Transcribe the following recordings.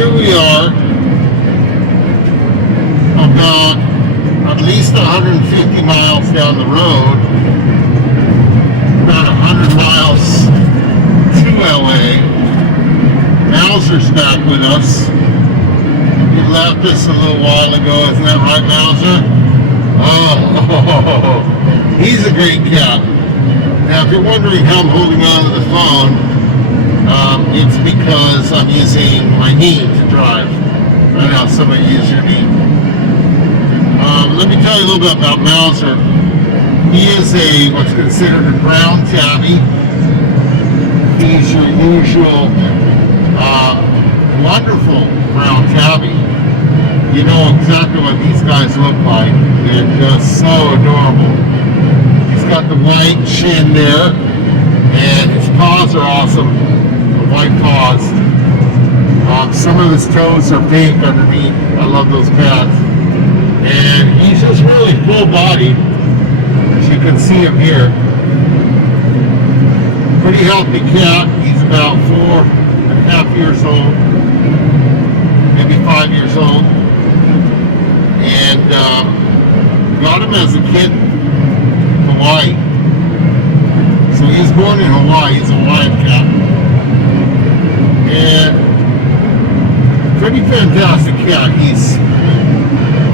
here we are, about at least 150 miles down the road, about 100 miles to LA. Mauser's back with us. He left us a little while ago, isn't that right, Mauser? Oh, he's a great cat. Now, if you're wondering how I'm holding on to the phone, it's because I'm using my knee to drive. I know somebody use your knee. Let me tell you a little bit about Mauser. He is what's considered a brown tabby. He's your usual wonderful brown tabby. You know exactly what these guys look like. They're just so adorable. He's got the white chin there, and his paws are awesome. The white paws. Some of his toes are pink underneath. I love those cats. And he's just really full-bodied, as you can see him here. Pretty healthy cat. He's about 4.5 years old, maybe 5 years old. And got him as a kid in Hawaii. So he was born in Hawaii. He's a Hawaiian cat. And pretty fantastic cat. He's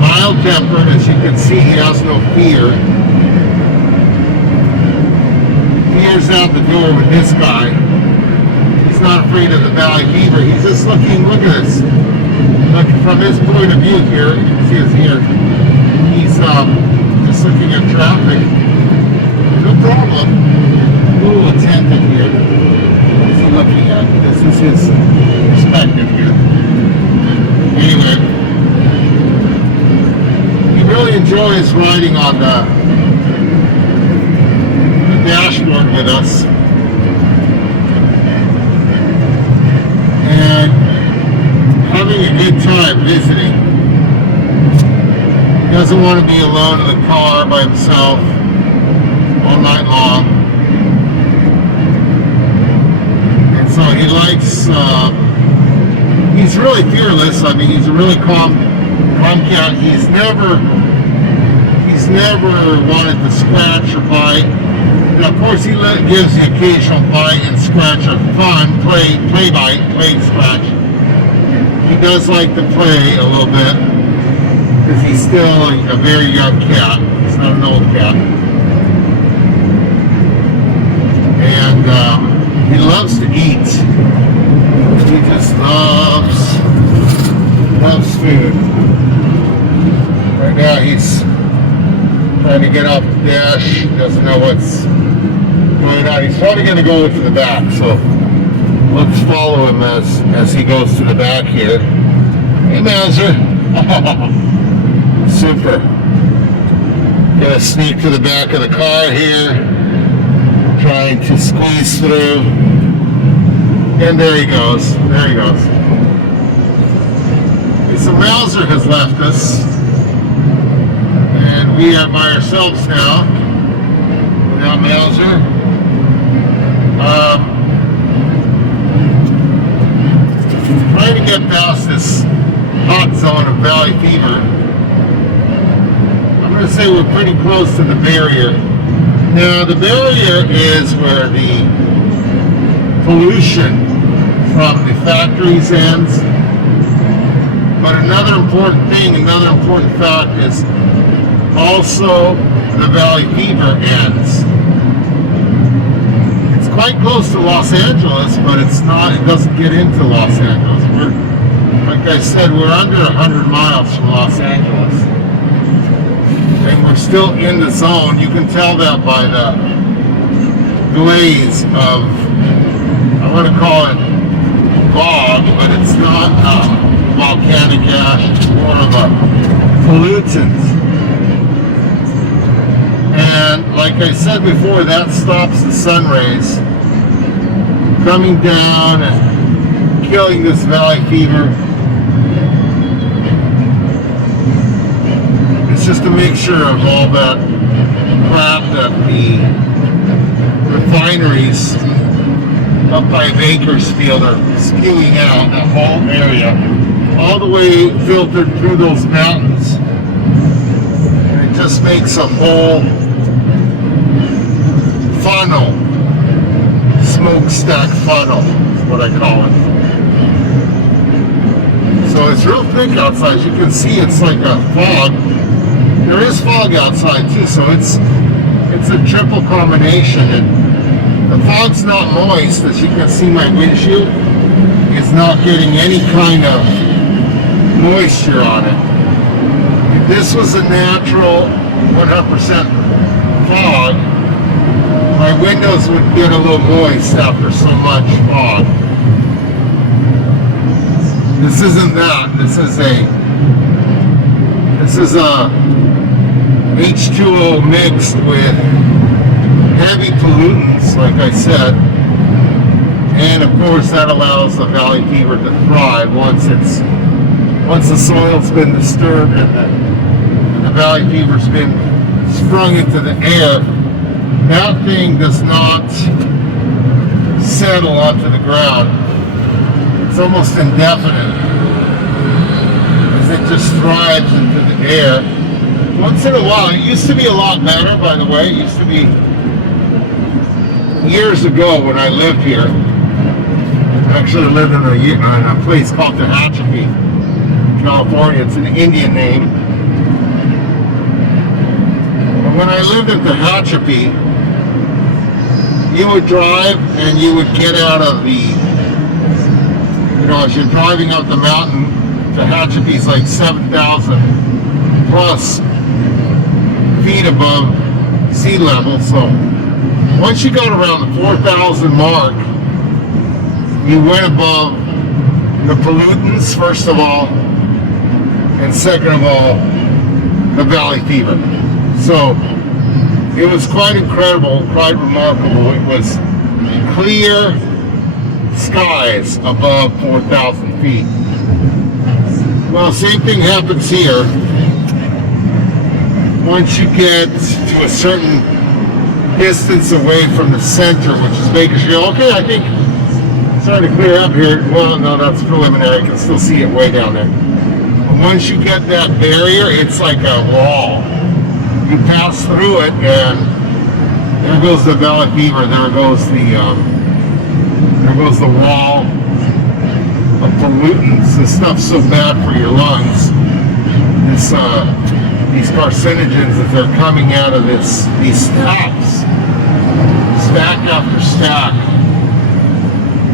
mild-tempered. As you can see, he has no fear. Fear's out the door with this guy. He's not afraid of the valley fever. He's just looking, look at this. Look, from his point of view here, you can see his ear. He's just looking at traffic. No problem. A little attentive here. What's he looking at? This is his perspective here. Anyway, he really enjoys riding on the dashboard with us. And having a good time visiting. He doesn't want to be alone in the car by himself all night long. And so he likes, he's really fearless. I mean, he's a really calm cat. He's never wanted to scratch or bite. And of course, he gives the occasional bite and scratch a fun play bite, play and scratch. He does like to play a little bit because he's still a very young cat. He's not an old cat. And he loves to eat. He just loves food. Right now he's trying to get off the dash. He doesn't know what's going on. He's probably going to go to the back, so let's follow him as he goes to the back here. Hey, Mauser. Super. Gonna sneak to the back of the car here, trying to squeeze through. And there he goes. There he goes. Okay, so Mauser has left us, and we are by ourselves now. Without Mauser. Trying to get past this hot zone of valley fever. I'm going to say we're pretty close to the barrier. Now, the barrier is where the pollution from the factories ends. But another important thing, another important fact is also the valley fever ends. It's quite close to Los Angeles, but it's not, it doesn't get into Los Angeles. Like I said, we're under 100 miles from Los Angeles. And we're still in the zone. You can tell that by the glaze of, I want to call it fog, but it's not volcanic ash. It's more of a pollutant. And like I said before, that stops the sun rays coming down and killing this valley fever. It's just a mixture of all that crap that the refineries up by Bakersfield are spewing out, that whole area, all the way filtered through those mountains. And it just makes a whole funnel, smokestack funnel is what I call it. So it's real thick outside. As you can see, it's like a fog. There is fog outside too, so it's a triple combination. And the fog's not moist. As you can see, my windshield is not getting any kind of moisture on it. If this was a natural 100% fog, my windows would get a little moist after so much fog. This isn't that. This is a H2O mixed with heavy pollutants, like I said, and of course that allows the valley fever to thrive once the soil's been disturbed and the valley fever's been sprung into the air. That thing does not settle onto the ground. It's almost indefinite, as it just thrives into the air. Once in a while, it used to be a lot better, by the way. It used to be years ago when I lived here. I actually lived in a place called Tehachapi, California. It's an Indian name. But when I lived in Tehachapi, you would drive and you would get out of the, as you're driving up the mountain, Tehachapi's like 7,000 plus feet above sea level. So once you got around the 4,000 mark, you went above the pollutants, first of all, and second of all, the valley fever. So it was quite incredible, quite remarkable. It was clear skies above 4,000 feet. Well, same thing happens here. Once you get to a certain distance away from the center, which is Bakersfield. Okay, I think it's starting to clear up here. Well, no, that's preliminary. You can still see it way down there. But once you get that barrier, it's like a wall. You pass through it, and there goes the valley fever. There goes the wall of pollutants. This stuff's so bad for your lungs. These carcinogens that they're coming out of these stacks, stack after stack.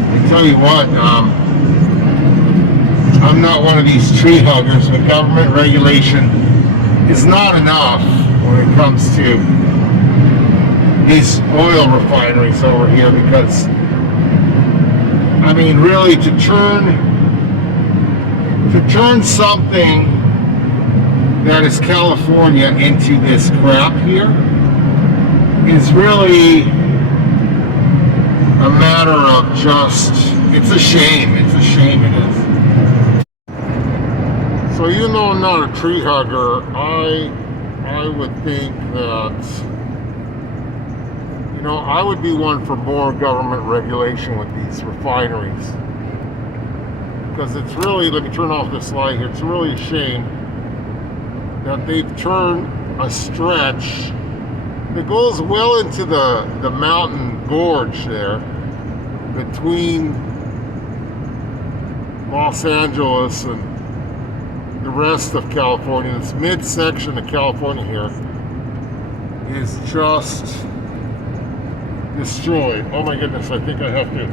I tell you what, I'm not one of these tree huggers, but government regulation is not enough when it comes to these oil refineries over here, because I mean, really, to turn something that is California into this crap here is really a matter of just, it's a shame. It's a shame, it is. So even though I'm not a tree hugger, I would think that, I would be one for more government regulation with these refineries. Because it's really, let me turn off this light here, it's really a shame that they've turned a stretch that goes well into the mountain gorge there between Los Angeles and the rest of California. This midsection of California here is just destroyed. Oh my goodness, I think I have to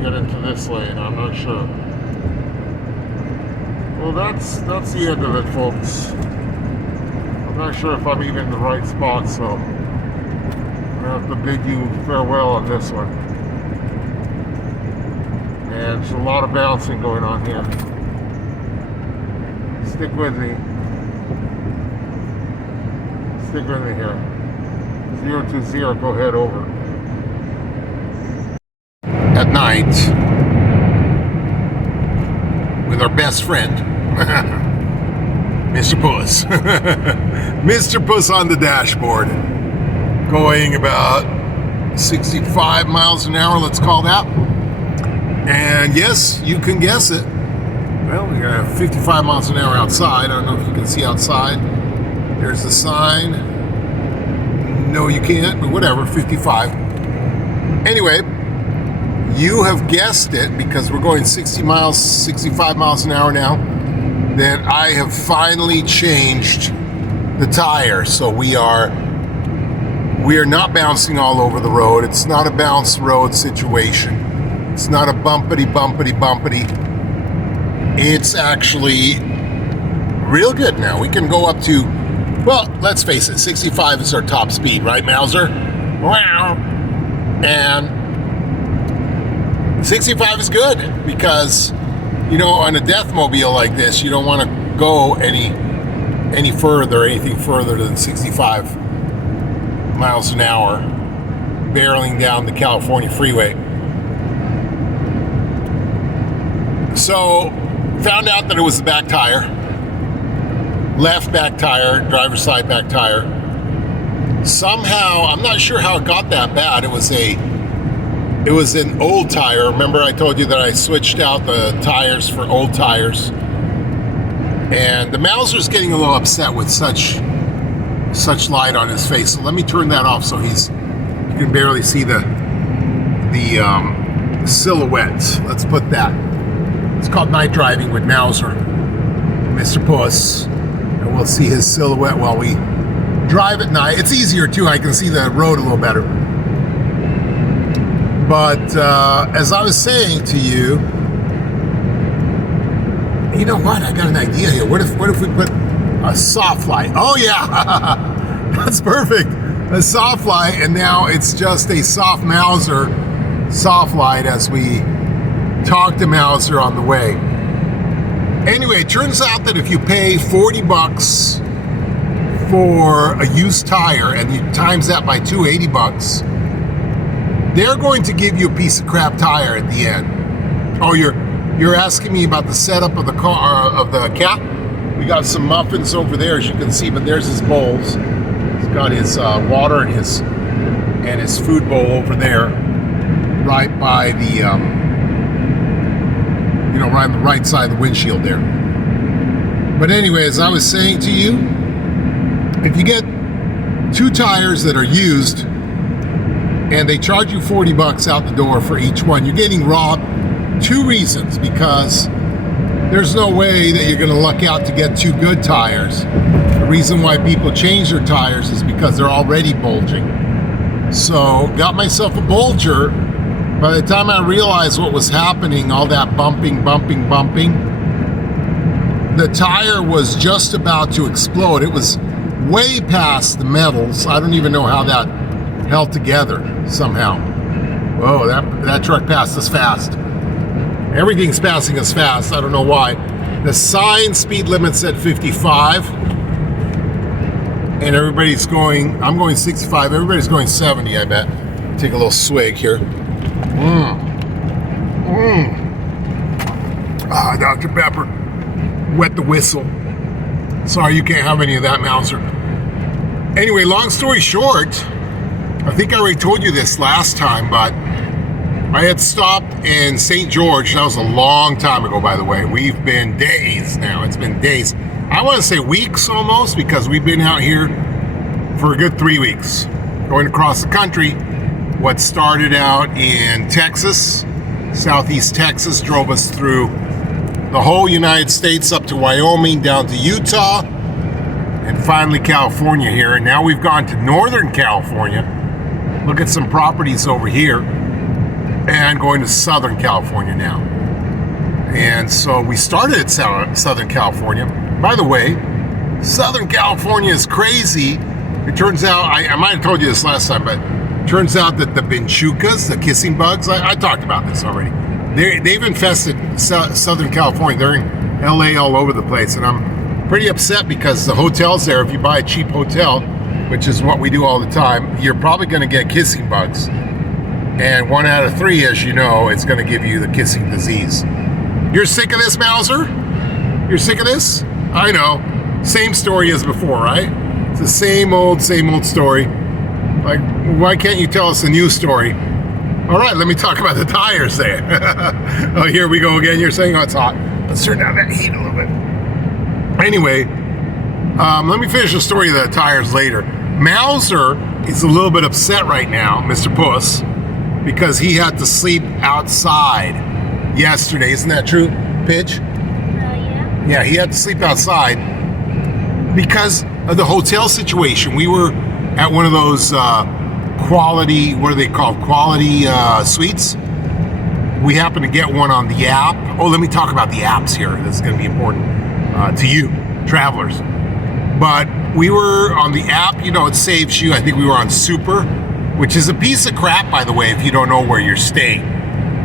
get into this lane. I'm not sure. Well, that's the end of it, folks. I'm not sure if I'm even in the right spot, so I'm gonna have to bid you farewell on this one. And there's a lot of bouncing going on here. Stick with me. Stick with me here. 020, go ahead, over. At night, with our best friend, Mr. Puss. Mr. Puss on the dashboard, going about 65 miles an hour, let's call that. And yes, you can guess it. Well, we got 55 miles an hour outside. I don't know if you can see outside. There's the sign. No, you can't, but whatever, 55. Anyway, you have guessed it because we're going 65 miles an hour now, that I have finally changed the tire. So we are not bouncing all over the road. It's not a bounce road situation. It's not a bumpity. It's actually real good now. We can go up to, well, let's face it, 65 is our top speed, right, Mauser? Wow. And 65 is good because, you know, on a Deathmobile like this, you don't want to go anything further than 65 miles an hour barreling down the California freeway. So found out that it was the back tire, left back tire, driver's side back tire. Somehow, I'm not sure how it got that bad. It was an old tire. Remember I told you that I switched out the tires for old tires. And the Mauser's getting a little upset with such light on his face. So let me turn that off so you can barely see the silhouette. Let's put that. It's called night driving with Mauser, Mr. Puss. And we'll see his silhouette while we drive at night. It's easier too. I can see the road a little better. But as I was saying to you, you know what? I got an idea here. What if we put a soft light? Oh yeah, that's perfect. A soft light, and now it's just a soft Mauser soft light as we talk to Mauser on the way. Anyway, it turns out that if you pay $40 for a used tire and you times that by $280, they're going to give you a piece of crap tire at the end. Oh, you're asking me about the setup of the car, of the cat? We got some muffins over there, as you can see, but there's his bowls. He's got his water and his food bowl over there, right by the right on the right side of the windshield there. But anyway, as I was saying to you, if you get two tires that are used and they charge you $40 out the door for each one, you're getting robbed. Two reasons: because there's no way that you're going to luck out to get two good tires. The reason why people change their tires is because they're already bulging. So got myself a bulger. By the time I realized what was happening, all that bumping, the tire was just about to explode. It was way past the metals. I don't even know how that held together somehow. Whoa, that truck passed us fast. Everything's passing us fast. I don't know why. The sign speed limit's at 55. And everybody's going, I'm going 65. Everybody's going 70, I bet. Take a little swig here. Dr. Pepper. Wet the whistle. Sorry, you can't have any of that, Mauser. Anyway, long story short, I think I already told you this last time, but I had stopped in St. George. That was a long time ago, by the way. We've been days now. It's been days. I want to say weeks almost, because we've been out here for a good 3 weeks, going across the country. What started out in Texas, southeast Texas, drove us through the whole United States up to Wyoming, down to Utah, and finally California here. And now we've gone to Northern California. Look at some properties over here. And going to Southern California now. And so we started at Southern California. By the way, Southern California is crazy. It turns out, I might have told you this last time, but it turns out that the binchucas, the kissing bugs, I talked about this already. They've infested Southern California. They're in LA all over the place. And I'm pretty upset because the hotels there, if you buy a cheap hotel, which is what we do all the time, you're probably going to get kissing bugs. And 1 out of 3, as you know, it's going to give you the kissing disease. You're sick of this, Mauser? You're sick of this? I know. Same story as before, right? It's the same old story. Like, why can't you tell us a news story? All right, let me talk about the tires there. Oh, here we go again. You're saying, oh, it's hot. Let's turn down that heat a little bit. Anyway, let me finish the story of the tires later. Mauser is a little bit upset right now, Mr. Puss, because he had to sleep outside yesterday. Isn't that true, Pitch? Yeah. Yeah, he had to sleep outside because of the hotel situation. We were at one of those quality, what are they called? Quality suites. We happened to get one on the app. Oh, let me talk about the apps here. This is going to be important to you, travelers. But we were on the app, you know, it saves you. I think we were on Super, which is a piece of crap, by the way, if you don't know where you're staying.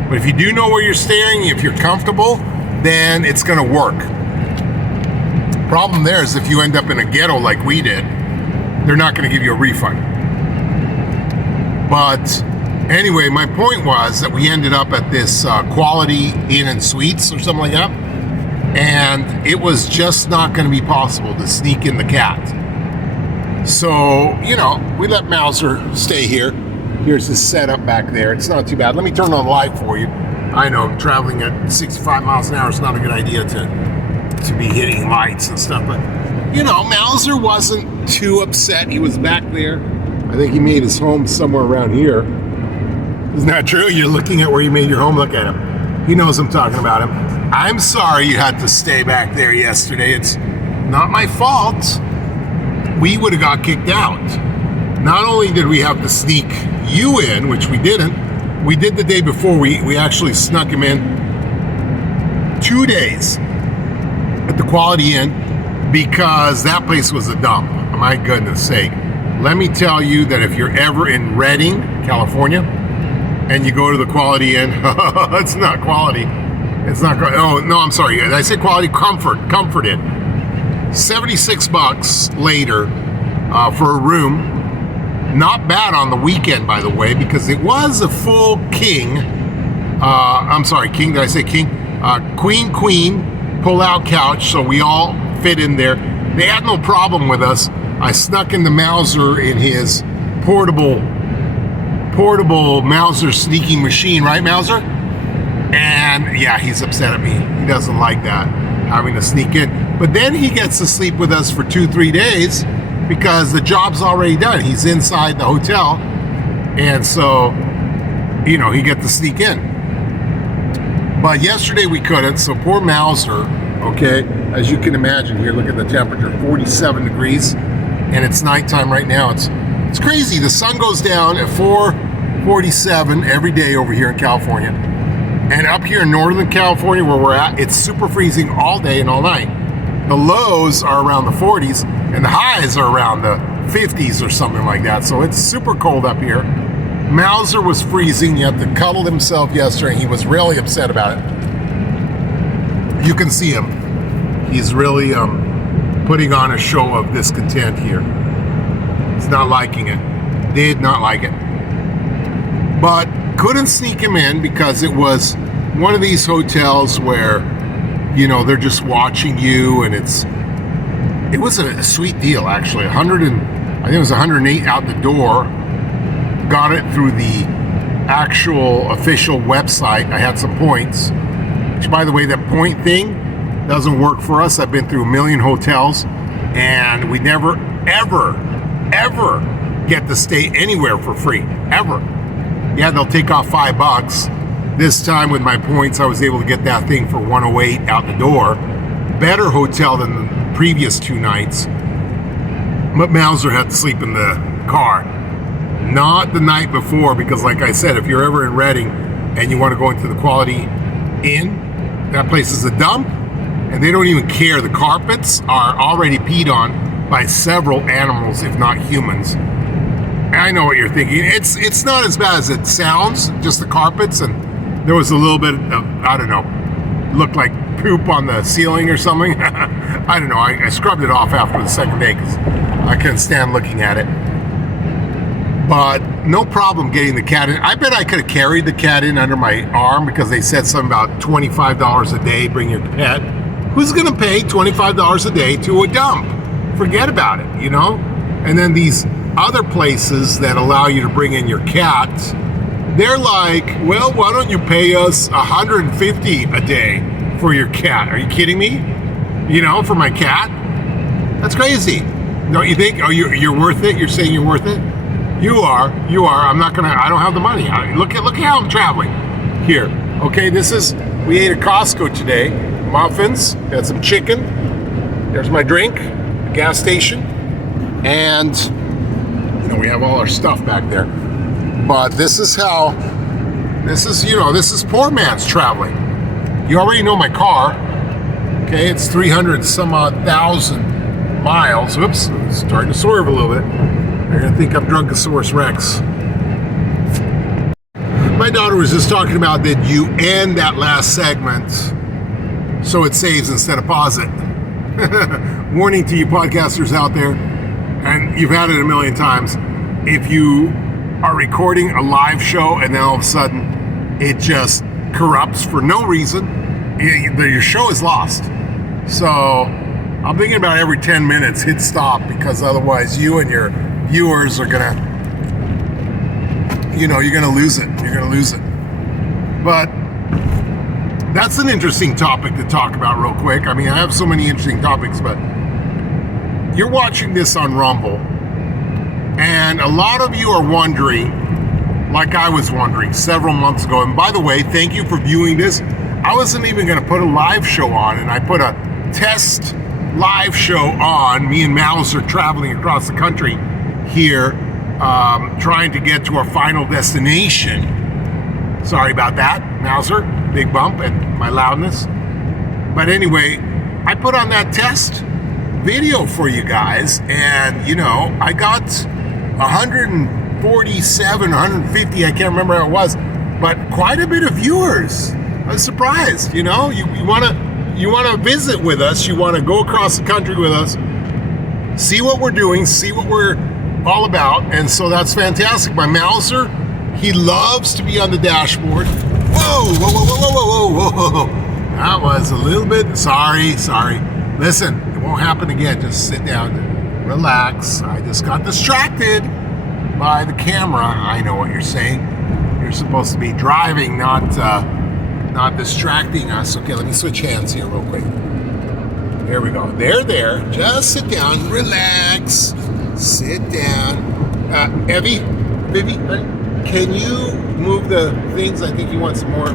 But if you do know where you're staying, if you're comfortable, then it's going to work. Problem there is if you end up in a ghetto like we did, they're not going to give you a refund. But anyway, my point was that we ended up at this Quality Inn and Suites or something like that. And it was just not going to be possible to sneak in the cat. So, you know, we let Mauser stay here. Here's the setup back there. It's not too bad. Let me turn on the light for you. I know traveling at 65 miles an hour is not a good idea to be hitting lights and stuff. But, you know, Mauser wasn't too upset. He was back there. I think he made his home somewhere around here. Isn't that true? You're looking at where you made your home. Look at him. He knows I'm talking about him. I'm sorry you had to stay back there yesterday. It's not my fault. We would have got kicked out. Not only did we have to sneak you in, which we didn't, we did the day before. We actually snuck him in 2 days at the Quality Inn because that place was a dump. My goodness sake. Let me tell you that if you're ever in Redding, California, and you go to the Quality Inn, it's not quality. It's not, oh, no, I'm sorry. I said Quality, Comfort Inn. 76 bucks later for a room. Not bad on the weekend, by the way, because it was a full king. I'm sorry, king, did I say king? Queen, pull-out couch, so we all fit in there. They had no problem with us. I snuck in the Mauser in his portable Mauser sneaking machine, right, Mauser? And yeah, he's upset at me. He doesn't like that, having to sneak in. But then he gets to sleep with us for 2-3 days because the job's already done. He's inside the hotel. And so, you know, he gets to sneak in. But yesterday we couldn't, so poor Mauser, okay, as you can imagine here, look at the temperature, 47 degrees, and it's nighttime right now. It's crazy. The sun goes down at 4:47 every day over here in California. And up here in Northern California where we're at, it's super freezing all day and all night. The lows are around the 40s and the highs are around the 50s or something like that. So it's super cold up here. Mauser was freezing. He had to cuddle himself yesterday. He was really upset about it. You can see him. He's really putting on a show of discontent here. He's not liking it. Did not like it. But couldn't sneak him in because it was one of these hotels where, you know, they're just watching you, and it was a sweet deal actually. I think it was 108 out the door. Got it through the actual official website. I had some points, which, by the way, that point thing doesn't work for us. I've been through a million hotels and we never ever get to stay anywhere for free, ever. Yeah, they'll take off $5. This time with my points, I was able to get that thing for 108 out the door. Better hotel than the previous 2 nights. But Mauser had to sleep in the car. Not the night before, because like I said, if you're ever in Redding and you want to go into the Quality Inn, that place is a dump, and they don't even care. The carpets are already peed on by several animals, if not humans. I know what you're thinking. It's not as bad as it sounds, just the carpets, and there was a little bit of, I don't know, looked like poop on the ceiling or something. I don't know. I scrubbed it off after the second day because I couldn't stand looking at it. But no problem getting the cat in. I bet I could have carried the cat in under my arm because they said something about $25 a day, bring your pet. Who's going to pay $25 a day to a dump? Forget about it, you know? And then these other places that allow you to bring in your cat, they're like, well, why don't you pay us $150 a day for your cat? Are you kidding me? You know, for my cat? That's crazy. Don't you think? Oh, you're worth it? You're saying you're worth it? You are. I'm not gonna. I don't have the money. Look at how I'm traveling here. Okay, we ate at Costco today. Muffins. Got some chicken. There's my drink. Gas station, and we have all our stuff back there. But this is poor man's traveling. You already know my car. Okay, it's 300 some odd thousand miles. Oops, it's starting to swerve a little bit. They're gonna think I'm Drunkosaurus Rex. My daughter was just talking about that you end that last segment so it saves instead of pause it. Warning to you podcasters out there, and you've had it a million times. If you are recording a live show and then all of a sudden it just corrupts for no reason, your show is lost. So I'm thinking about every 10 minutes hit stop, because otherwise you and your viewers are gonna, you're gonna lose it. You're gonna lose it. But that's an interesting topic to talk about real quick. I mean, I have so many interesting topics, but you're watching this on Rumble, and a lot of you are wondering, like I was wondering several months ago. And by the way, thank you for viewing this. I wasn't even going to put a live show on, and I put a test live show on. Me and Mouse are traveling across the country here, trying to get to our final destination. Sorry about that, Mouser. Big bump and my loudness. But anyway, I put on that test video for you guys, and I got 147, 150, I can't remember how it was, but quite a bit of viewers. I was surprised. You want to visit with us, you want to go across the country with us, see what we're doing, see what we're all about, and so that's fantastic. My Mouser, he loves to be on the dashboard. Whoa, whoa, whoa, whoa, whoa, whoa, whoa, whoa. That was a little bit, sorry. Listen, it won't happen again. Just sit down, relax. I just got distracted by the camera. I know what you're saying. You're supposed to be driving, not distracting us. Okay, let me switch hands here real quick. There we go. There. Just sit down, relax. Sit down. Evie, can you move the things? I think he wants some more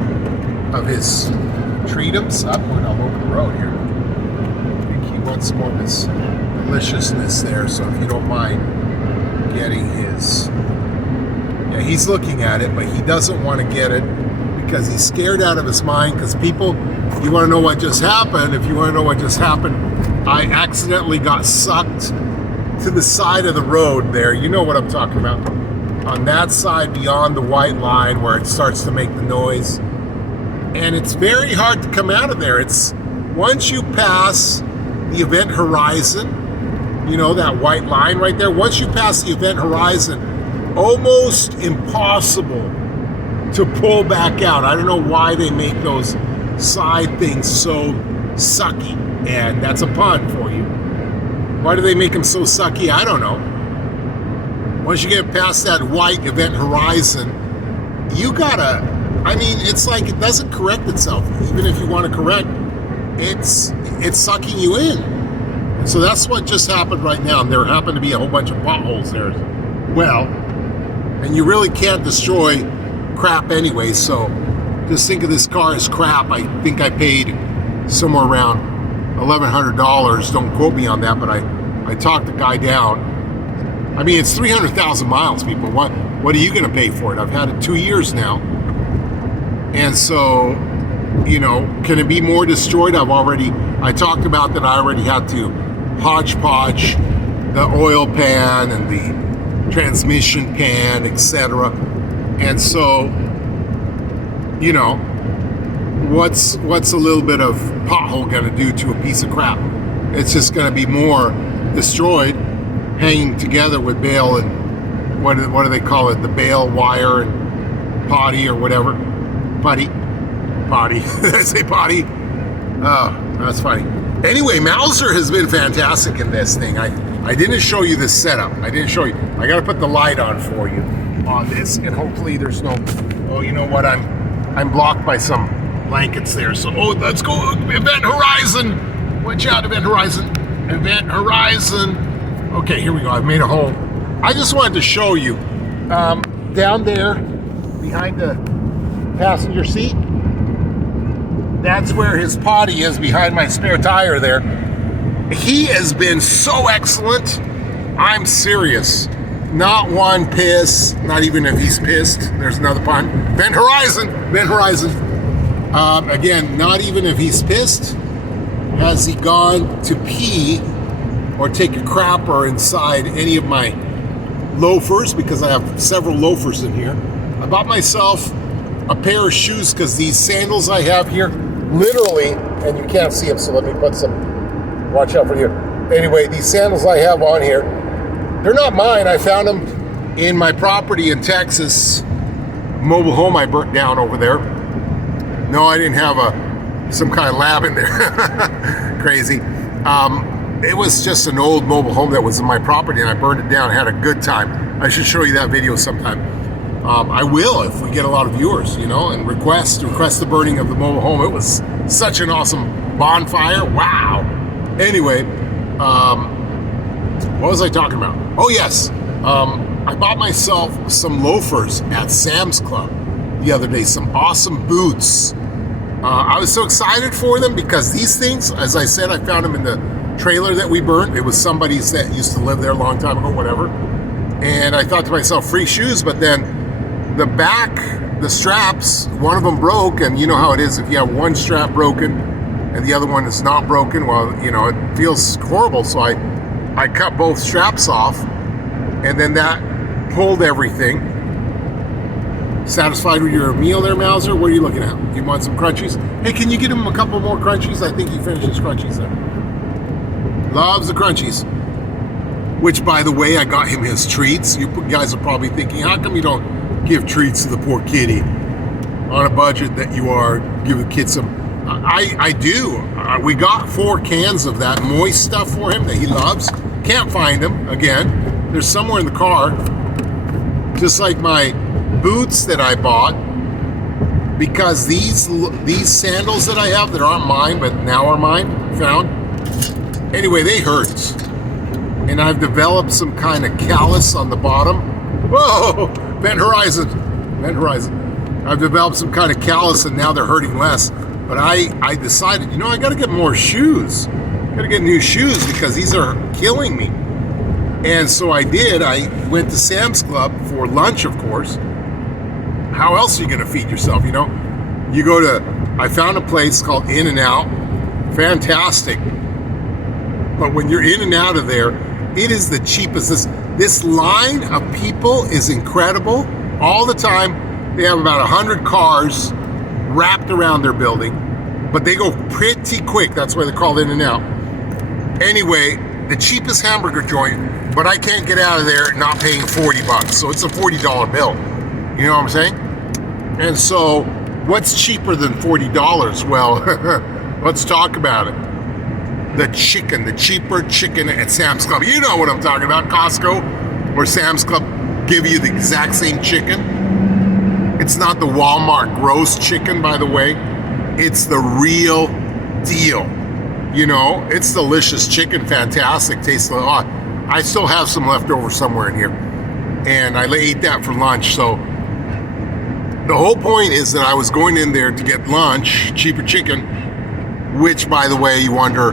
of his treatums. I'm going all over the road here. I think he wants some more of his deliciousness there. So if you don't mind getting his... Yeah, he's looking at it, but he doesn't want to get it because he's scared out of his mind. Because people, you want to know what just happened? If you want to know what just happened, I accidentally got sucked to the side of the road there. You know what I'm talking about. On that side beyond the white line where it starts to make the noise. And it's very hard to come out of there. It's once you pass the event horizon, that white line right there, once you pass the event horizon, almost impossible to pull back out. I don't know why they make those side things so sucky. And that's a pun for you. Why do they make them so sucky? I don't know. Once you get past that white event horizon, you gotta, it's like it doesn't correct itself. Even if you want to correct, it's sucking you in. And so that's what just happened right now. And there happened to be a whole bunch of potholes there as well. And you really can't destroy crap anyway. So just think of this car as crap. I think I paid somewhere around $1,100. Don't quote me on that, but I talked the guy down. It's 300,000 miles, people. What are you going to pay for it? I've had it 2 years now. And so, can it be more destroyed? I talked about that I already had to hodgepodge the oil pan and the transmission pan, etc. And so, what's a little bit of pothole going to do to a piece of crap? It's just going to be more destroyed, hanging together with bale and what do they call it? The bale wire and potty or whatever. Potty. Did I say potty? Oh, that's funny. Anyway, Mouser has been fantastic in this thing. I didn't show you this setup. I didn't show you. I got to put the light on for you on this, and hopefully there's no. Oh, you know what? I'm blocked by some blankets there. So let's go Event Horizon. Watch out, Event Horizon. Event Horizon. Okay, here we go. I've made a hole. I just wanted to show you down there behind the passenger seat. That's where his potty is, behind my spare tire there. He has been so excellent. I'm serious. Not one piss, not even if he's pissed. There's another pun. Event Horizon. Event Horizon. Again, not even if he's pissed has he gone to pee or take a crapper inside any of my loafers, because I have several loafers in here. I bought myself a pair of shoes because these sandals I have here, literally, and you can't see them, so let me put some, watch out for you. Anyway, these sandals I have on here, they're not mine. I found them in my property in Texas, mobile home I burnt down over there. No, I didn't have some kind of lab in there. Crazy. It was just an old mobile home that was in my property, and I burned it down. I had a good time. I should show you that video sometime. I will if we get a lot of viewers, you know, and request the burning of the mobile home. It was such an awesome bonfire. Wow. Anyway, what was I talking about? Oh yes, I bought myself some loafers at Sam's Club the other day. Some awesome boots. I was so excited for them because these things, as I said, I found them in the trailer that we burnt. It was somebody's that used to live there a long time ago, whatever. And I thought to myself, free shoes, but then the back, the straps, one of them broke, and you know how it is if you have one strap broken and the other one is not broken, well, you know, it feels horrible. So I cut both straps off, and then that pulled everything. Satisfied with your meal there, Mauser? What are you looking at? You want some crunchies? Hey, can you get him a couple more crunchies? I think he finished his crunchies there. Loves the crunchies. Which, by the way, I got him his treats. You guys are probably thinking, how come you don't give treats to the poor kitty? On a budget that you are, give the kid some. I do. We got 4 cans of that moist stuff for him that he loves. Can't find them, again. They're somewhere in the car. Just like my boots that I bought. Because these sandals that I have that aren't mine, but now are mine, found. Anyway, they hurt. And I've developed some kind of callus on the bottom. Whoa! Event Horizon. Event Horizon. I've developed some kind of callus, and now they're hurting less. But I decided, you know, I got to get more shoes. Got to get new shoes because these are killing me. And so I did. I went to Sam's Club for lunch, of course. How else are you going to feed yourself, you know? You go to, I found a place called In-N-Out. Fantastic. But when you're in and out of there, it is the cheapest. This line of people is incredible. All the time, they have about 100 cars wrapped around their building, but they go pretty quick. That's why they're called In-N-Out. Anyway, the cheapest hamburger joint, but I can't get out of there not paying $40. So it's a $40 bill. You know what I'm saying? And so, what's cheaper than $40? Well, let's talk about it. The chicken, the cheaper chicken at Sam's Club. You know what I'm talking about. Costco or Sam's Club give you the exact same chicken. It's not the Walmart gross chicken, by the way. It's the real deal. You know, it's delicious chicken, fantastic, tastes a lot. I still have some left over somewhere in here. And I ate that for lunch, so the whole point is that I was going in there to get lunch, cheaper chicken, which, by the way, you wonder,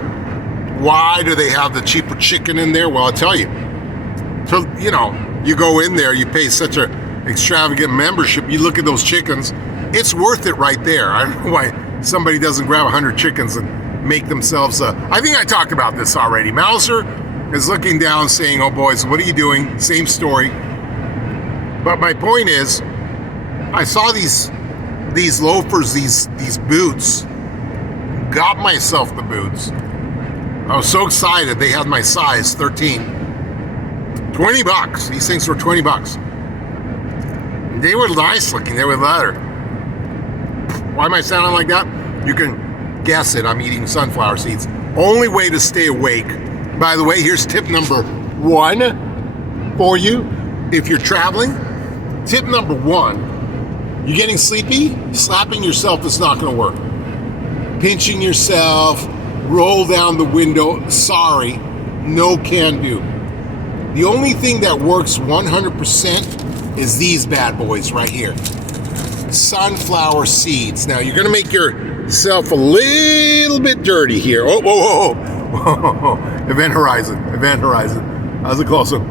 why do they have the cheaper chicken in there? Well, I'll tell you. So, you know, you go in there, you pay such an extravagant membership, you look at those chickens, it's worth it right there. I don't know why somebody doesn't grab 100 chickens and make themselves I think I talked about this already. Mauser is looking down saying, oh boys, what are you doing? Same story. But my point is, I saw these loafers, these boots, got myself the boots. I was so excited. They had my size, 13. $20. These things were $20. They were nice looking. They were leather. Why am I sounding like that? You can guess it. I'm eating sunflower seeds. Only way to stay awake By the way, here's tip number 1 for you if you're traveling. Tip number 1, you're getting sleepy, slapping yourself is not going to work. Pinching yourself, roll down the window, sorry, no can do. The only thing that works 100% is these bad boys right here. Sunflower seeds. Now, you're going to make yourself a little bit dirty here. Oh, whoa, whoa, whoa. Event Horizon. That was a close one.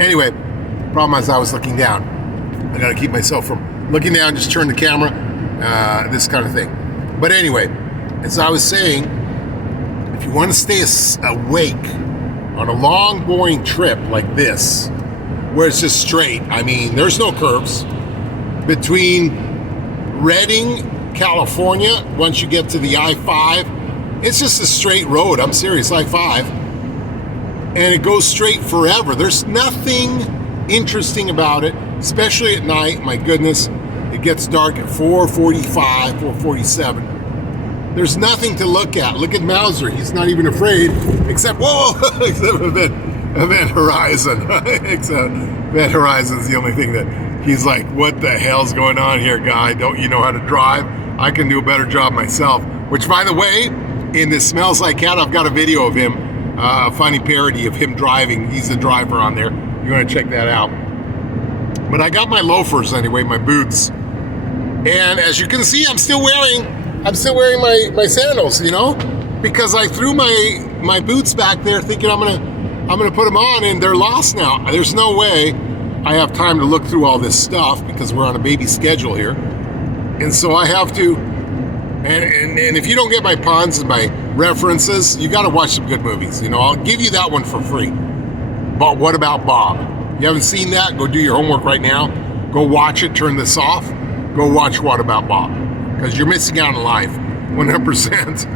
Anyway, problem is I was looking down. I got to keep myself from looking down, just turn the camera, this kind of thing. But anyway, as I was saying, if you want to stay awake on a long, boring trip like this, where it's just straight, I mean, there's no curves, between Redding, California, once you get to the I-5, it's just a straight road. I'm serious, I-5. And it goes straight forever. There's nothing interesting about it, especially at night. My goodness, it gets dark at 4:45, 4:47. There's nothing to look at. Look at Mauser. He's not even afraid, except, whoa, except Event Horizon. Except Event Horizon's the only thing that he's like, what the hell's going on here, guy? Don't you know how to drive? I can do a better job myself. Which, by the way, in this Smells Like Cat, I've got a video of him, a funny parody of him driving. He's the driver on there. You want to check that out. But I got my loafers anyway, my boots. And as you can see, I'm still wearing my sandals, you know, because I threw my boots back there thinking I'm gonna put them on, and they're lost now. There's no way I have time to look through all this stuff because we're on a baby schedule here. And so I have to, and if you don't get my puns and my references, you gotta watch some good movies. You know, I'll give you that one for free. But What About Bob? You haven't seen that? Go do your homework right now. Go watch it, turn this off. Go watch What About Bob? Because you're missing out on life, 100%.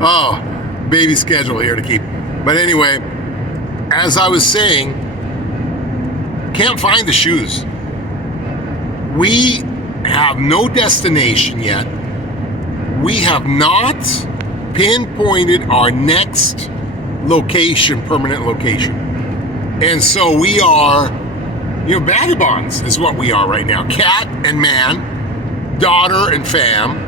Oh, baby schedule here to keep. But anyway, as I was saying, can't find the shoes. We have no destination yet. We have not pinpointed our next location, permanent location. And so we are, you know, vagabonds is what we are right now. Cat and man, daughter and fam,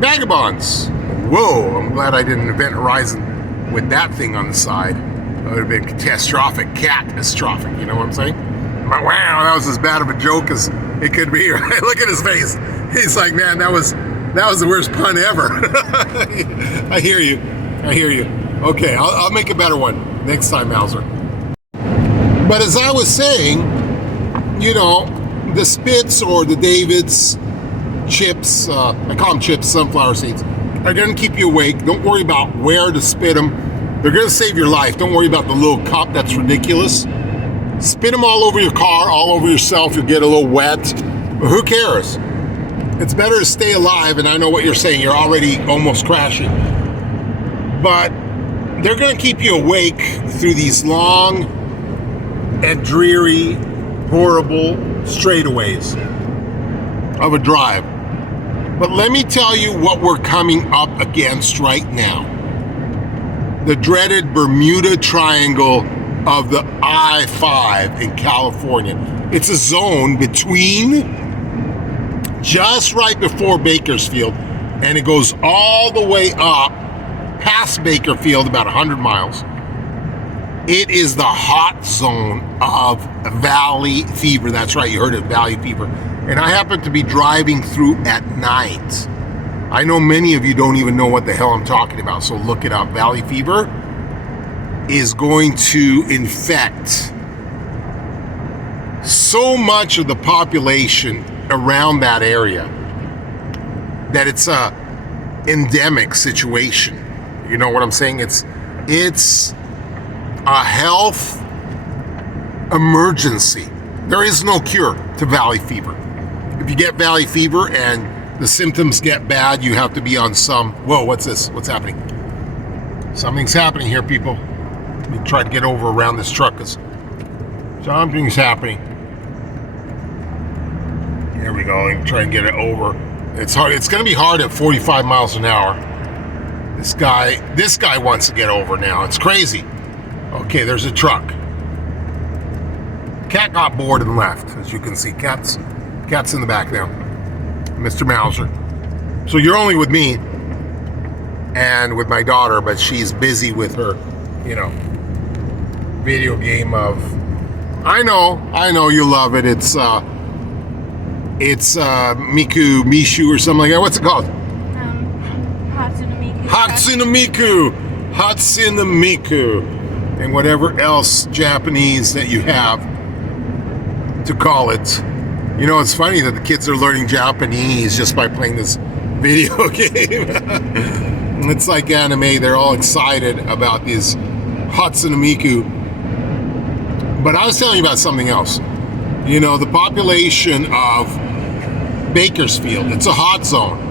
vagabonds. Whoa, I'm glad I didn't Event Horizon with that thing on the side. It would have been catastrophic, you know what I'm saying? But wow, that was as bad of a joke as it could be, right? Look at his face. He's like, man, that was the worst pun ever. I hear you. Okay, I'll make a better one next time, Mauser. But as I was saying, you know, the Spitz or the Davids, chips, I call them chips, sunflower seeds, are going to keep you awake. Don't worry about where to spit them. They're going to save your life. Don't worry about the little cup. That's ridiculous. Spit them all over your car, all over yourself. You'll get a little wet. But who cares? It's better to stay alive, and I know what you're saying. You're already almost crashing. But they're going to keep you awake through these long and dreary, horrible straightaways of a drive. But let me tell you what we're coming up against right now. The dreaded Bermuda Triangle of the I-5 in California. It's a zone between, just right before Bakersfield, and it goes all the way up past Bakersfield, about 100 miles. It is the hot zone of valley fever. That's right, you heard it, valley fever. And I happen to be driving through at night. I know many of you don't even know what the hell I'm talking about, so look it up. Valley fever is going to infect so much of the population around that area that it's a endemic situation. You know what I'm saying? It's a health emergency. There is no cure to valley fever. If you get valley fever and the symptoms get bad, you have to be on some, whoa, what's this? What's happening? Something's happening here, people. Let me try to get over around this truck because something's happening. Here we go. Try and get it over. It's hard. It's going to be hard at 45 miles an hour. This guy wants to get over now. It's crazy. Okay, there's a truck. Cat got bored and left, as you can see. Cat's in the back now. Mr. Mauser. So you're only with me and with my daughter, but she's busy with her, video game of. I know you love it. It's Mishu or something like that. What's it called? Hatsune Miku, and whatever else Japanese that you have to call it. It's funny that the kids are learning Japanese just by playing this video game. It's like anime. They're all excited about this Hatsune Miku. But I was telling you about something else. The population of Bakersfield, it's a hot zone.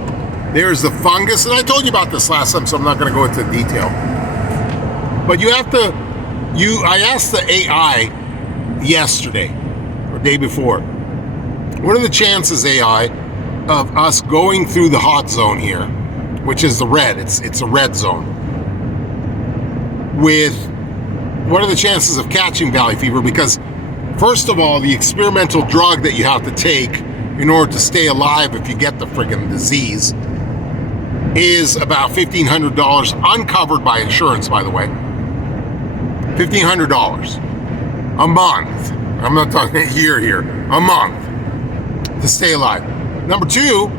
There's the fungus, and I told you about this last time, so I'm not going to go into detail. But I asked the AI yesterday, or day before, what are the chances, AI, of us going through the hot zone here, which is the red, it's a red zone, what are the chances of catching valley fever? Because, first of all, the experimental drug that you have to take in order to stay alive if you get the friggin' disease is about $1,500, uncovered by insurance, by the way. $1,500 a month. I'm not talking a year here. A month to stay alive. Number two,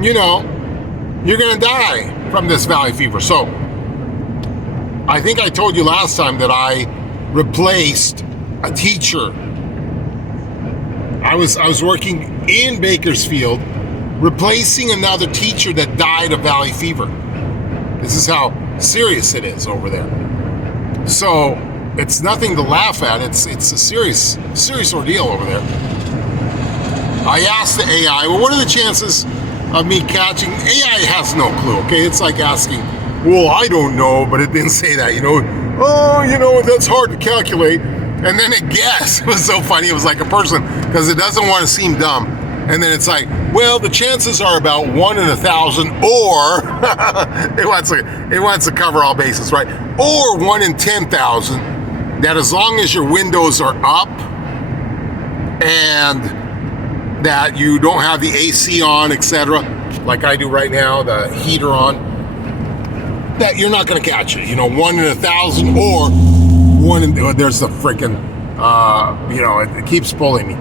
you're going to die from this valley fever. So, I think I told you last time that I replaced a teacher. I was working in Bakersfield, replacing another teacher that died of valley fever. This is how serious it is over there. So it's nothing to laugh at. It's a serious ordeal over there. I asked the AI, well, what are the chances of me catching? AI has no clue. Okay, it's like asking, well, I don't know, but it didn't say that. That's hard to calculate. And then it guessed. It was so funny. It was like a person, because it doesn't want to seem dumb. And then it's like, well, the chances are about 1 in 1,000, or it wants to cover all bases, right? Or 1 in 10,000, that as long as your windows are up and that you don't have the AC on, etc., like I do right now, the heater on, that you're not going to catch it. 1 in 1,000, or there's the freaking, it keeps pulling me.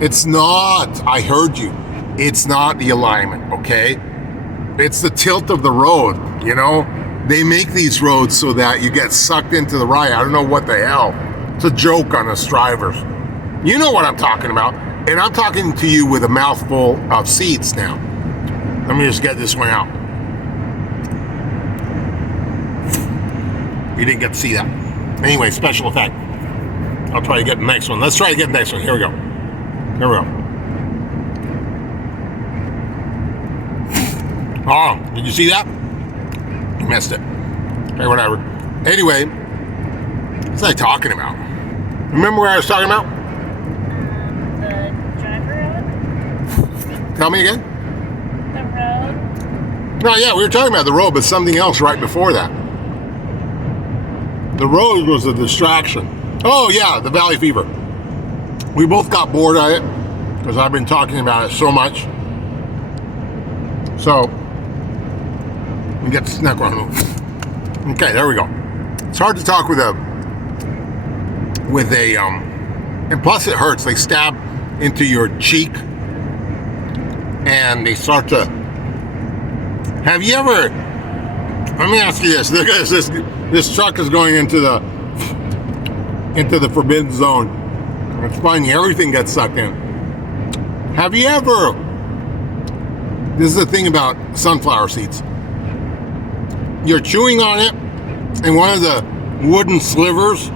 It's not, I heard you, it's not the alignment, okay? It's the tilt of the road, They make these roads so that you get sucked into the ride. I don't know what the hell. It's a joke on us drivers. You know what I'm talking about. And I'm talking to you with a mouthful of seeds now. Let me just get this one out. You didn't get to see that. Anyway, special effect. I'll try to get the next one. Let's try to get the next one. Here we go. Oh, did you see that? You missed it. Okay, whatever. Anyway, what's I talking about? Remember what I was talking about? The driver road? Tell me again? The road? No, yeah, we were talking about the road, but something else right before that. The road was a distraction. Oh, yeah, the valley fever. We both got bored of it because I've been talking about it so much. So, we get the snack on. Okay, there we go. It's hard to talk with a, and plus it hurts. They stab into your cheek and they start to, have you ever, let me ask you this. Look at this truck is going into the forbidden zone. It's funny, everything gets sucked in. Have you ever, this is the thing about sunflower seeds. You're chewing on it, and one of the wooden slivers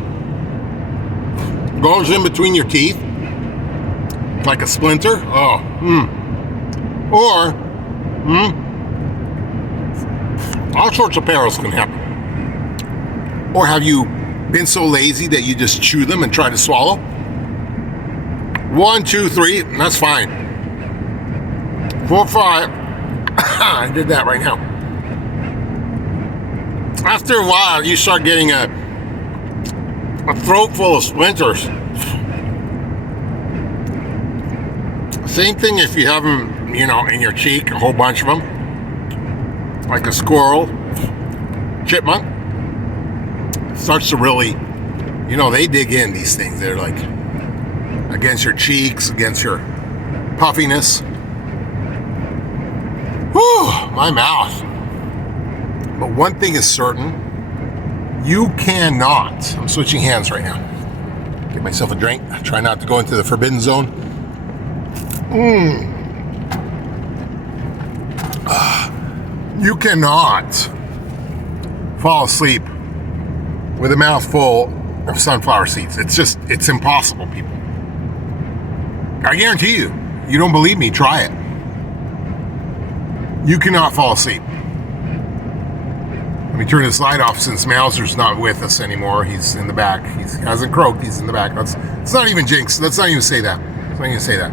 goes in between your teeth, like a splinter. Oh, Or, all sorts of perils can happen. Or have you been so lazy that you just chew them and try to swallow? 1, 2, 3, that's fine. 4, 5, I did that right now. After a while, you start getting a throat full of splinters. Same thing if you have them, in your cheek, a whole bunch of them, like a squirrel, chipmunk. Starts to really, they dig in, these things. They're like against your cheeks, against your puffiness. Whew, my mouth. But one thing is certain, you cannot. I'm switching hands right now. Get myself a drink. Try not to go into the forbidden zone. You cannot fall asleep with a mouthful of sunflower seeds. It's impossible, people. I guarantee you. You don't believe me, try it. You cannot fall asleep. Let me turn this light off since Mauser's not with us anymore. He's in the back. He hasn't croaked. He's in the back. Let's not even jinx. Let's not even say that. Let's not even say that.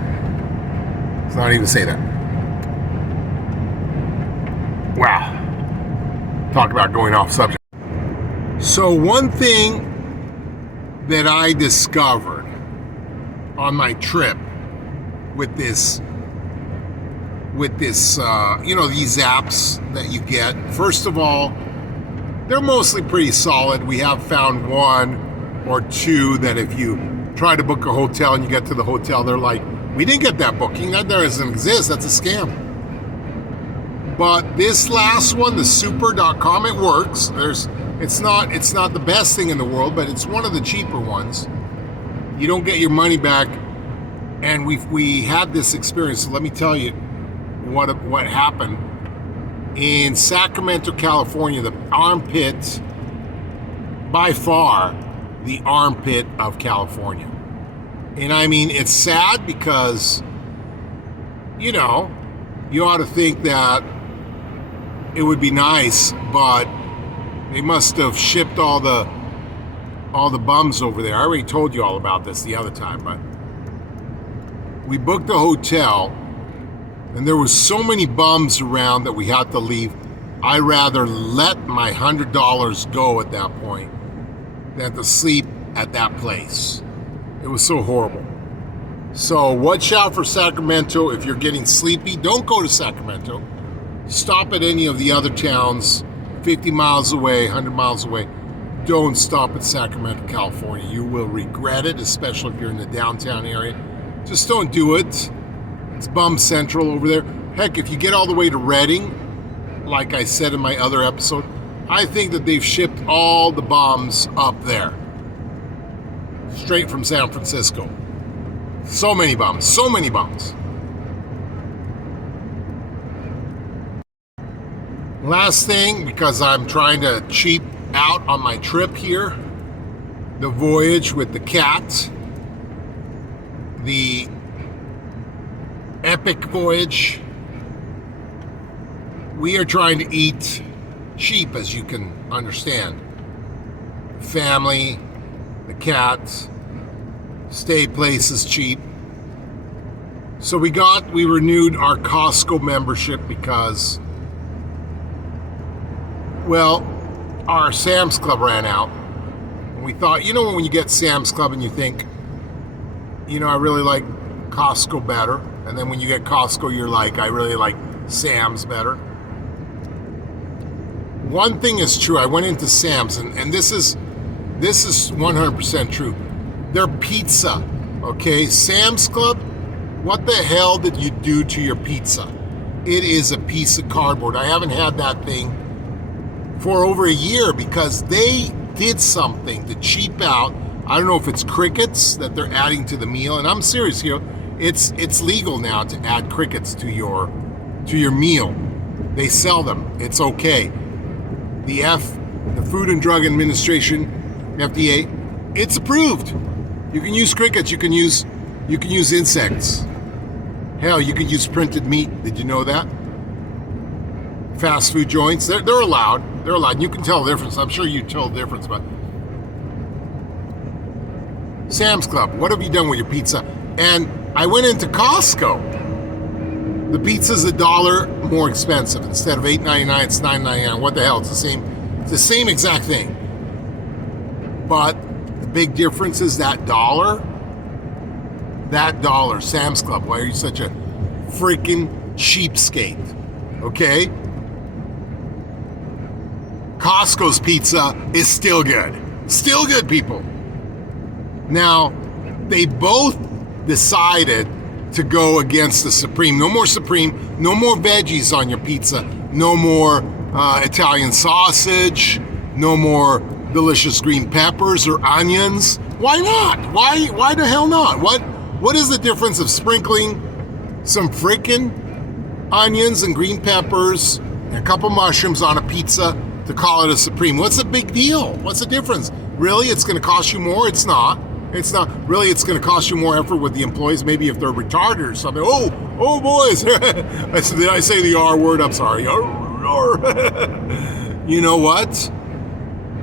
Let's not even say that. Wow. Talk about going off subject. So one thing that I discovered on my trip with this, these apps that you get. First of all, they're mostly pretty solid. We have found one or two that if you try to book a hotel and you get to the hotel, they're like, we didn't get that booking. That doesn't exist. That's a scam. But this last one, the super.com, it works. It's not the best thing in the world, but it's one of the cheaper ones. You don't get your money back. And we had this experience. So let me tell you what happened in Sacramento, California. The armpit, by far, the armpit of California. And I mean, it's sad because, you ought to think that it would be nice, but they must have shipped all the bums over there. I already told you all about this the other time, but we booked a hotel and there was so many bums around that we had to leave. I rather let my $100 go at that point than to sleep at that place. It was so horrible. So watch out for Sacramento. If you're getting sleepy, don't go to Sacramento. Stop at any of the other towns 50 miles away, 100 miles away. Don't stop at Sacramento, California. You will regret it, especially if you're in the downtown area. Just don't do it. It's bum central over there. Heck, if you get all the way to Redding, like I said in my other episode, I think that they've shipped all the bums up there. Straight from San Francisco. So many bums. So many bums. Last thing, because I'm trying to cheap out on my trip here, the voyage with the cat, the epic voyage. We are trying to eat cheap, as you can understand. Family, the cat, stay places cheap. So we renewed our Costco membership because, well, our Sam's Club ran out. And we thought, when you get Sam's Club and you think, I really like Costco better. And then when you get Costco, you're like, I really like Sam's better. One thing is true. I went into Sam's, and this is 100% true. Their pizza, okay? Sam's Club, what the hell did you do to your pizza? It is a piece of cardboard. I haven't had that thing for over a year because they did something to cheap out. I don't know if it's crickets that they're adding to the meal, and I'm serious here. It's legal now to add crickets to your meal. They sell them. It's okay. The Food and Drug Administration, FDA, it's approved. You can use crickets. You can use insects. Hell, you can use printed meat. Did you know that? Fast food joints, they're allowed. They're allowed. You can tell the difference. I'm sure you tell the difference, but Sam's Club, what have you done with your pizza? And I went into Costco. The pizza's $1 more expensive. Instead of $8.99, it's $9.99. What the hell? It's the It's the same exact thing. But the big difference is that dollar. That dollar, Sam's Club. Why are you such a freaking cheapskate? Okay? Costco's pizza is still good. Still good, people. Now, they both decided to go against the Supreme. No more Supreme. No more veggies on your pizza. No more Italian sausage. No more delicious green peppers or onions. Why not? Why the hell not? What is the difference of sprinkling some freaking onions and green peppers and a couple mushrooms on a pizza to call it a Supreme? What's the big deal? What's the difference? Really, it's going to cost you more? It's not. It's not. Really, it's going to cost you more effort with the employees, maybe if they're retarded or something. Oh, boys. Did I say the R word? I'm sorry. You know what?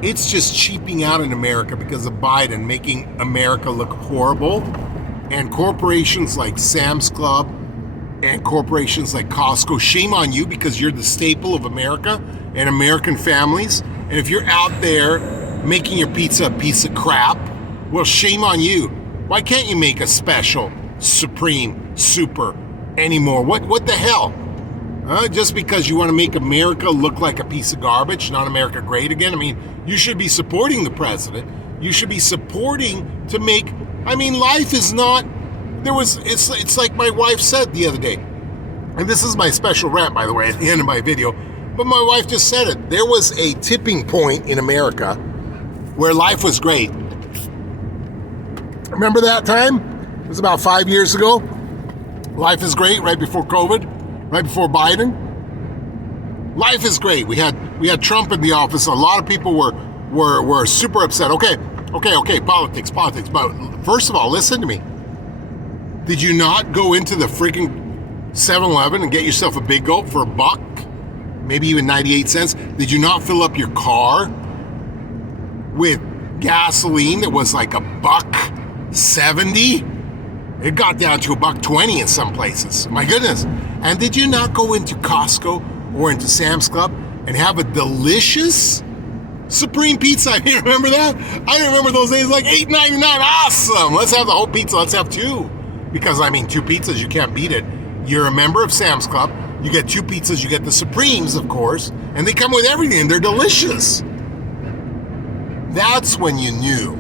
It's just cheaping out in America because of Biden making America look horrible. And corporations like Sam's Club and corporations like Costco, shame on you because you're the staple of America and American families. And if you're out there making your pizza a piece of crap, well, shame on you. Why can't you make a special, Supreme, Super anymore? What the hell? Just because you want to make America look like a piece of garbage, not America great again? I mean, you should be supporting the president. You should be supporting to make, I mean, life is not, it's like my wife said the other day, and this is my special rant, by the way, at the end of my video, but my wife just said it. There was a tipping point in America where life was great. Remember that time? It was about 5 years ago. Life is great, right before COVID, right before Biden. Life is great. We had Trump in the office. A lot of people were super upset. Okay, politics. But first of all, listen to me. Did you not go into the freaking 7-Eleven and get yourself a Big Gulp for $1, maybe even 98 cents? Did you not fill up your car with gasoline that was like $1.70? It got down to $1.20 in some places. My goodness. And did you not go into Costco or into Sam's Club and have a delicious Supreme pizza? I remember that. I remember those days, like $8.99. Awesome. Let's have the whole pizza. Let's have two. Because, I mean, 2 pizzas, you can't beat it. You're a member of Sam's Club. You get 2 pizzas. You get the Supremes, of course. And they come with everything. They're delicious. That's when you knew.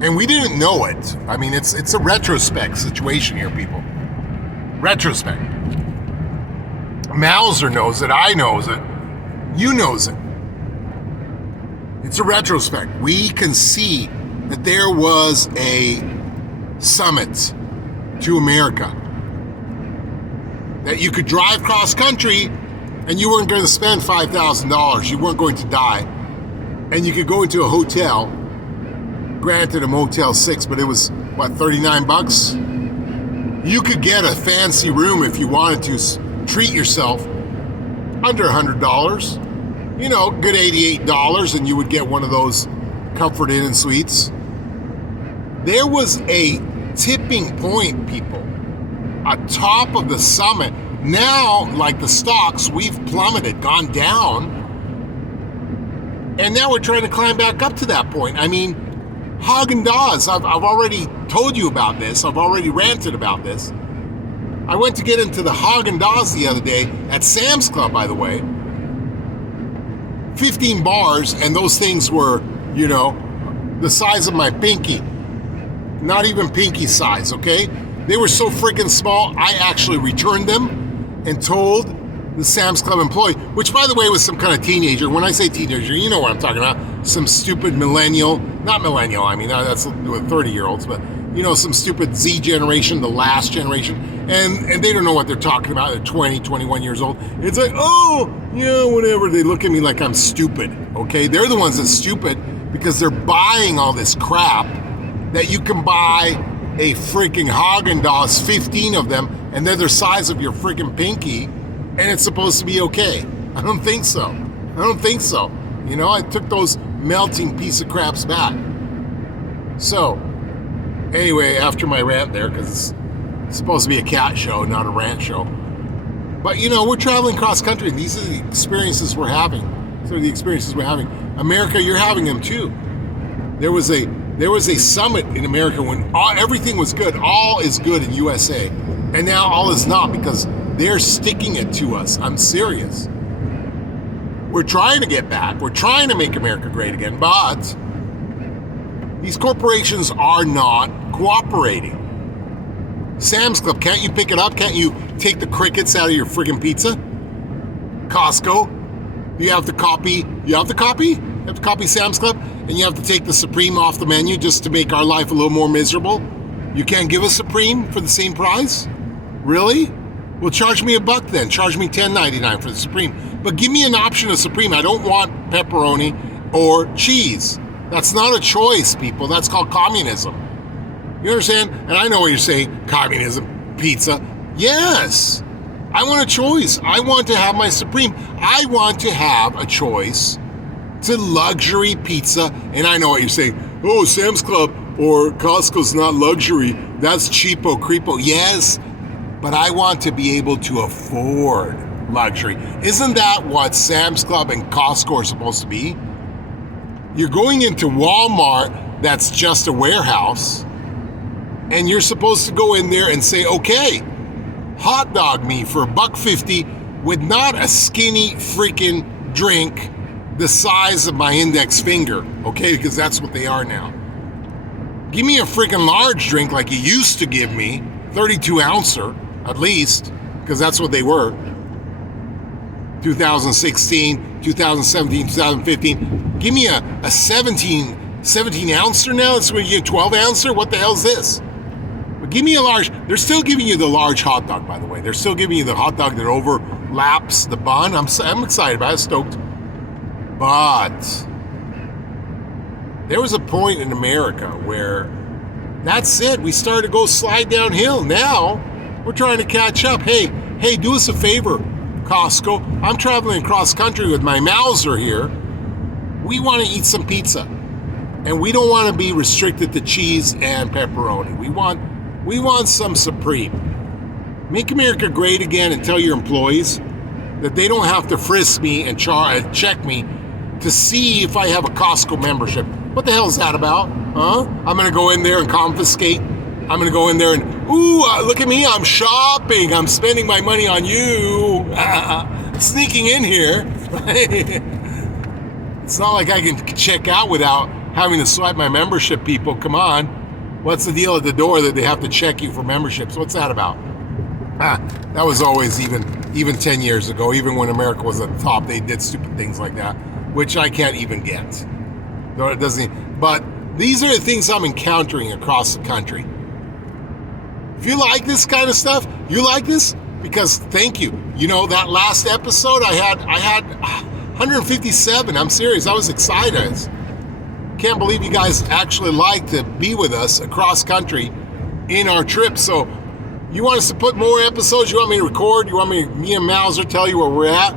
And we didn't know it. I mean, it's a retrospect situation here, people. Retrospect. Mauser knows it. I knows it. You knows it. It's a retrospect. We can see that there was a summit to America. That you could drive cross country and you weren't going to spend $5,000. You weren't going to die. And you could go into a hotel. Granted, a Motel 6, but it was, $39? You could get a fancy room if you wanted to treat yourself under $100. You know, good $88, and you would get one of those Comfort Inn and Suites. There was a tipping point, people, atop of the summit. Now, like the stocks, we've plummeted, gone down, and now we're trying to climb back up to that point. I mean, Haagen-Dazs, I've already told you about this. I've already ranted about this. I went to get into the Haagen-Dazs the other day at Sam's Club, by the way. 15 bars, and those things were, you know, the size of my pinky. Not even pinky size, okay? They were so freaking small, I actually returned them and told the Sam's Club employee, which, by the way, was some kind of teenager. When I say teenager, you know what I'm talking about. Some stupid millennial, not millennial, I mean, that's with 30-year-olds, but, you know, some stupid Z generation, the last generation, and they don't know what they're talking about. They're 20, 21 years old. It's like, oh, yeah, whatever. They look at me like I'm stupid, okay? They're the ones that's stupid because they're buying all this crap that you can buy a freaking Haagen-Dazs, 15 of them, and they're the size of your freaking pinky, and it's supposed to be okay. I don't think so. You know, I took those melting piece of craps back. So, anyway, after my rant there, because it's supposed to be a cat show, not a rant show. But, you know, we're traveling cross country. These are the experiences we're having. So the experiences we're having. America, you're having them too. There was a summit in America when everything was good. All is good in USA. And now all is not because they're sticking it to us. I'm serious. We're trying to get back. We're trying to make America great again, but these corporations are not cooperating. Sam's Club, can't you pick it up? Can't you take the crickets out of your friggin' pizza? Costco, you have to copy Sam's Club, and you have to take the Supreme off the menu just to make our life a little more miserable. You can't give us Supreme for the same price? Really? Well, charge me $1 then. Charge me $10.99 for the Supreme. But give me an option of Supreme. I don't want pepperoni or cheese. That's not a choice, people. That's called communism. You understand? And I know what you're saying. Communism, pizza. Yes. I want a choice. I want to have my Supreme. I want to have a choice to luxury pizza. And I know what you're saying. Oh, Sam's Club or Costco's not luxury. That's cheapo, creepo. Yes, but I want to be able to afford luxury. Isn't that what Sam's Club and Costco are supposed to be? You're going into Walmart that's just a warehouse, and you're supposed to go in there and say, okay, hot dog me for $1.50 with not a skinny freaking drink the size of my index finger, okay? Because that's what they are now. Give me a freaking large drink like you used to give me, 32 ouncer at least, because that's what they were. 2016, 2017, 2015. Give me a 17 ouncer now. That's where you get 12 ouncer. What the hell's this? But give me a large. They're still giving you the large hot dog, by the way. They're still giving you the hot dog that overlaps the bun. I'm excited about it, stoked. But there was a point in America where that's it. We started to go slide downhill. Now we're trying to catch up. Hey, do us a favor, Costco. I'm traveling across country with my Mauser here. We want to eat some pizza, and we don't want to be restricted to cheese and pepperoni. We want some Supreme. Make America great again, and tell your employees that they don't have to frisk me and check me to see if I have a Costco membership. What the hell is that about? Huh? I'm going to go in there and confiscate. I'm going to go in there and, look at me, I'm shopping. I'm spending my money on you. Sneaking in here. It's not like I can check out without having to swipe my membership, people. Come on. What's the deal at the door that they have to check you for memberships? What's that about? That was always even 10 years ago, even when America was at the top, they did stupid things like that, which I can't even get. No, it doesn't. But these are the things I'm encountering across the country. If you like this kind of stuff, you like this, because thank you. You know, that last episode I had 157. I'm serious. I was excited. Can't believe you guys actually like to be with us across country in our trip. So you want us to put more episodes? You want me to record? You want me and Mauser tell you where we're at?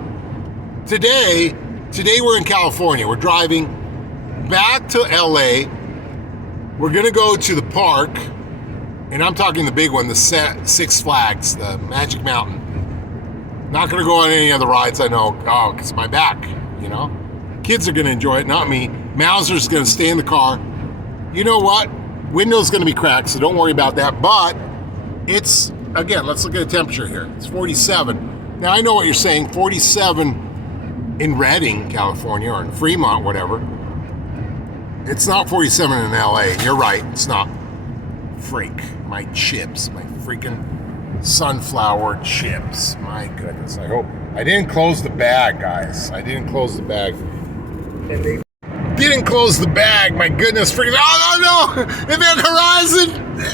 Today we're in California. We're driving back to LA. We're gonna go to the park, and I'm talking the big one, the Six Flags, the Magic Mountain. Not gonna go on any other rides, I know. Oh, because my back, you know. Kids are gonna enjoy it, not me. Mauser's gonna stay in the car. You know what? Window's gonna be cracked, so don't worry about that. But it's, again, let's look at the temperature here. It's 47. Now I know what you're saying, 47 in Redding, California, or in Fremont, whatever. It's not 47 in LA. You're right, it's not. Freak, my chips, my freaking sunflower chips. My goodness, I hope. I didn't close the bag, guys. I didn't close the bag. And they didn't close the bag, my goodness, freaking, oh no, Event Horizon!